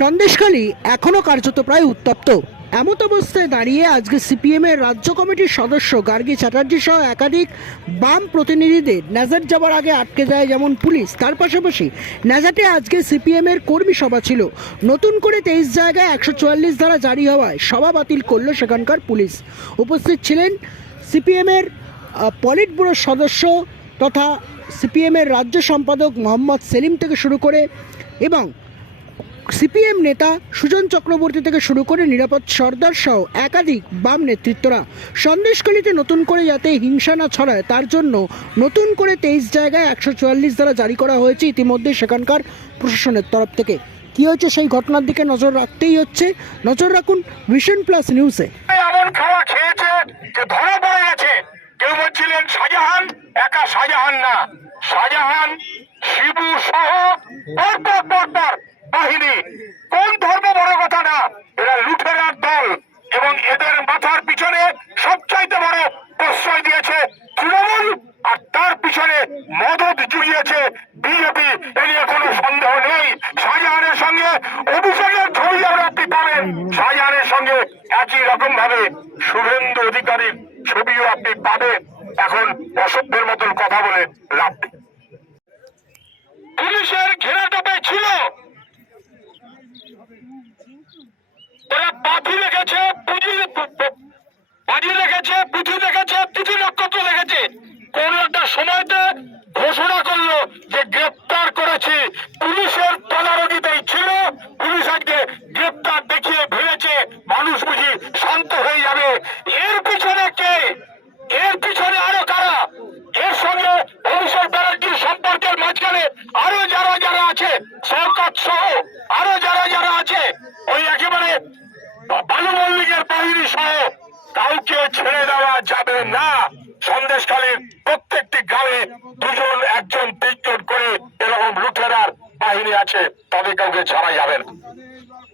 সন্দেশখালী এখনো কার্যত প্রায় উত্তপ্ত। এমত অবস্থায় দাঁড়িয়ে আজকে সিপিএম এর রাজ্য কমিটির সদস্য গার্গী চ্যাটার্জি সহ একাধিক বাম প্রতিনিধিদের নাজার যাবার আগে আটকে যায় যেমন পুলিশ, তার পাশাপাশি নাজাটে আজকে সিপিএম এর কর্মী সভা ছিল। নতুন করে 23 জায়গায় 144 ধারা জারি হওয়ায় সভা বাতিল করল সেখানকার পুলিশ। উপস্থিত ছিলেন সিপিএম এর পলিট ব্যুরোর সদস্য তথা সিপিএম এর রাজ্য সম্পাদক মোহাম্মদ সেলিম থেকে শুরু করে এবং সিপিএম নেতা সুজন চক্রবর্তী থেকে শুরু করে নিরাপদ সর্দার সহ একাধিক বাম নেতৃত্বরা। সন্দেশখালীতে নতুন করে যাতে হিংসা না ছড়ায় তার জন্য নতুন করে 23 জায়গায় 144 ধারা জারি করা হয়েছে ইতিমধ্যে সেখানকার প্রশাসনের তরফ থেকে। কি হচ্ছে সেই ঘটনার দিকে নজর রাখতেই হচ্ছে। নজর রাখুন ভিশন প্লাস নিউজে। এমন খাওয়া খেয়েছে যে ধরা পড়ে গেছে। কেউ বলছিলেন শাহজাহান, একা শাহজাহান না, শাহজাহান শিবু সহ পরপর বাহিনী। কোন ধর্ম বড় কথা না, এরা লুঠেরার দল এবং এদের মাথার পিছনে সবচাইতে বড় প্রশ্রয় দিয়েছে তৃণমূল, আর তার পিছনে মদত জুগিয়েছে বিজেপি। এ নিয়ে কোনো সন্দেহ নেই। শাহজাহানের সঙ্গে অভিষেকের ছবি আপনি পাবেন, শাহজাহানের সঙ্গে একই রকম ভাবে শুভেন্দু অধিকারীর ছবিও আপনি পাবেন। এখন অসভ্যের মতন কথা বলে লাভ নেই। পুলিশের ঘেরাটোপে ছিল, তারা বাজি রেখেছে, বাজি রেখেছে, পুঁথি রেখেছে, তিথি নক্ষত্র রেখেছে। কোন একটা সময়তে ঘোষণা করলো যে গ্রেপ্তার করেছি। পুলিশের তদারকিতেই ছিল। পুলিশ আজকে গ্রেপ্তার দেখিয়ে ভেবেছে মানুষ বুঝি শান্ত হয়ে যাবে। এর পিছনে কে? এর পিছনে আরো কারা? এর সঙ্গে অভিষেক ব্যানার্জির সম্পর্কের মাঝখানে আরো যারা আছে, সরকার সহ আরো যারা আছে, ওই একেবারে বালু মল্লিকের বাহিনী সহ কাউকে ছেড়ে দেওয়া যাবে না। সন্দেশখালীর প্রত্যেকটি গ্রামে 2 1 3 করে এরকম লুটেরার বাহিনী আছে, তবে কাউকে ছাড়া যাবে না।